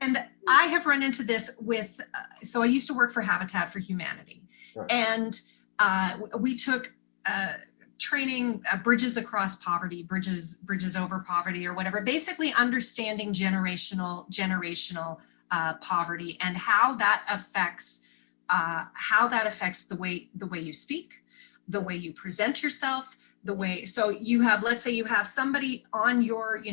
And I have run into this with, so I used to work for Habitat for Humanity. Right. And we took training, bridges across poverty, bridges over poverty, or whatever, basically understanding generational poverty and how that affects the way you speak, the way you present yourself, the way, so you have, let's say you have somebody on your, you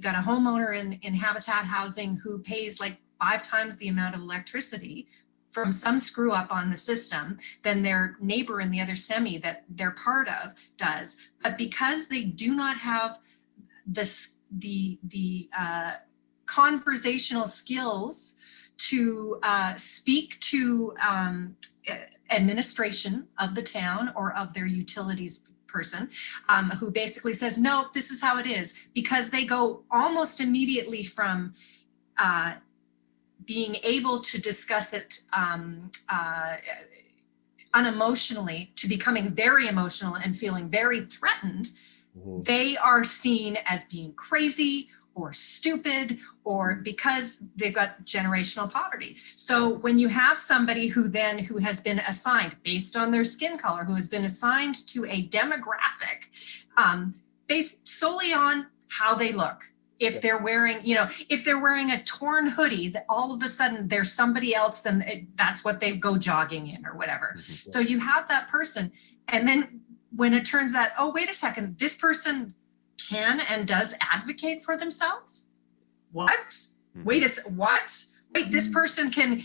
got a homeowner in Habitat housing who pays like 5 times the amount of electricity from some screw up on the system than their neighbor in the other semi that they're part of does. But because they do not have the conversational skills to speak to administration of the town or of their utilities person, who basically says, no, this is how it is, because they go almost immediately from being able to discuss it unemotionally to becoming very emotional and feeling very threatened. Mm-hmm. They are seen as being crazy or stupid, or because they've got generational poverty. So when you have somebody who has been assigned based on their skin color, who has been assigned to a demographic based solely on how they look, if they're wearing, if they're wearing a torn hoodie, that all of a sudden there's somebody else, then that's what they go jogging in or whatever. Mm-hmm. So you have that person. And then when it turns out, oh, wait a second, this person can and does advocate for themselves. What? Mm-hmm. Wait, this person can,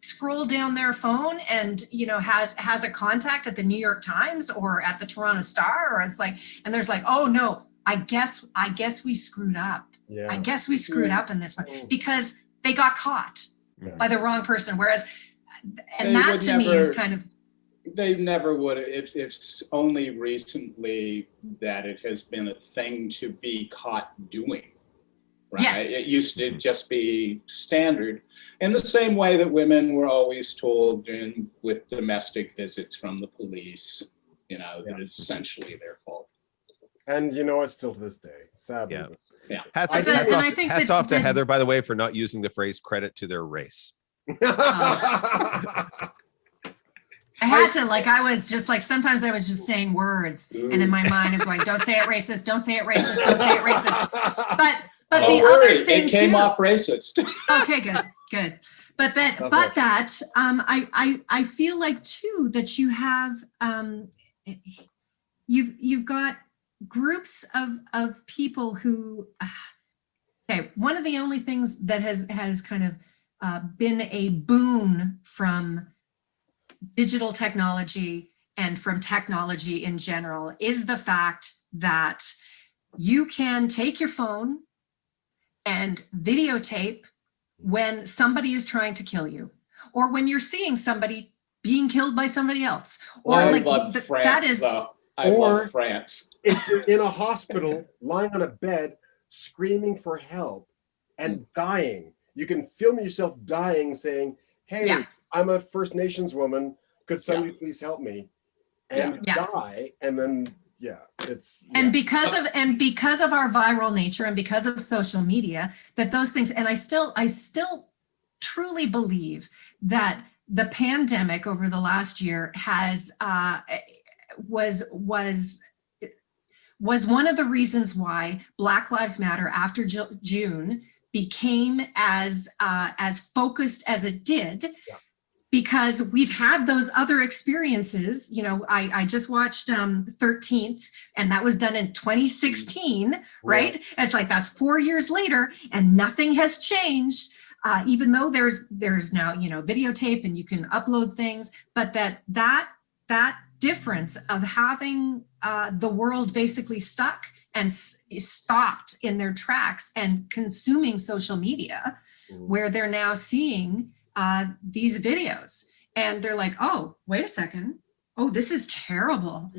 scroll down their phone and, has a contact at the New York Times or at the Toronto Star, or it's like, and there's like, oh no, I guess we screwed up. Yeah. I guess we screwed up in this one because they got caught by the wrong person. Whereas, and that to me is kind of, they never would. It's only recently that it has been a thing to be caught doing. Right? Yes. It used to just be standard, in the same way that women were always told with domestic visits from the police, that it's essentially their fault. And it's still to this day, sadly. Yeah. Hats off to Heather, by the way, for not using the phrase "credit to their race." I had to, I was just sometimes I was just saying words, and in my mind I'm going, don't say it racist, don't say it racist, don't say it racist. But the other thing it came off racist. Okay, good. But I feel like too that you have you've got groups of people who one of the only things that has kind of been a boon from digital technology and from technology in general is the fact that you can take your phone and videotape when somebody is trying to kill you, or when you're seeing somebody being killed by somebody else. Or I love France, though. I love France. If you're in a hospital, lying on a bed, screaming for help and dying, you can film yourself dying, saying, hey, I'm a First Nations woman. Could somebody please help me? And die, and then and because of our viral nature and because of social media, that those things, and I still truly believe that the pandemic over the last year has was one of the reasons why Black Lives Matter after June became as focused as it did. Yeah. Because we've had those other experiences. I just watched 13th, and that was done in 2016, right? And it's like, that's 4 years later and nothing has changed, even though there's now, videotape and you can upload things, but that difference of having the world basically stuck and stopped in their tracks and consuming social media, where they're now seeing these videos and they're like, oh, wait a second. Oh, this is terrible.